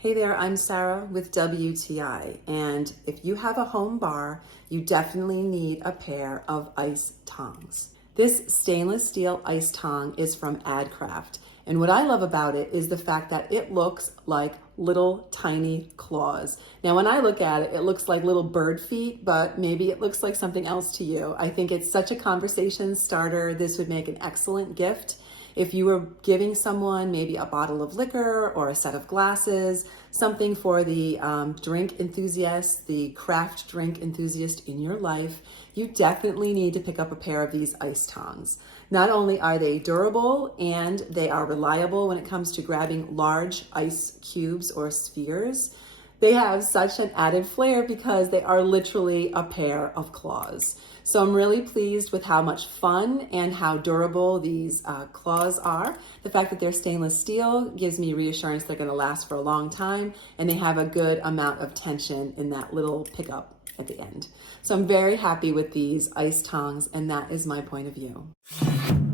Hey there, I'm Sarah with WTI, and if you have a home bar, you definitely need a pair of ice tongs. This stainless steel ice tong is from Adcraft, and what I love about it is the fact that it looks like little tiny claws. Now when I look at it, it looks like little bird feet, but maybe it looks like something else to you. I think it's such a conversation starter. This would make an excellent gift. If you were giving someone maybe a bottle of liquor or a set of glasses, something for the drink enthusiast, the craft drink enthusiast in your life, you definitely need to pick up a pair of these ice tongs. Not only are they durable and they are reliable when it comes to grabbing large ice cubes or spheres, they have such an added flair because they are literally a pair of claws. So I'm really pleased with how much fun and how durable these claws are. The fact that they're stainless steel gives me reassurance they're going to last for a long time, and they have a good amount of tension in that little pickup at the end. So I'm very happy with these ice tongs, and that is my point of view.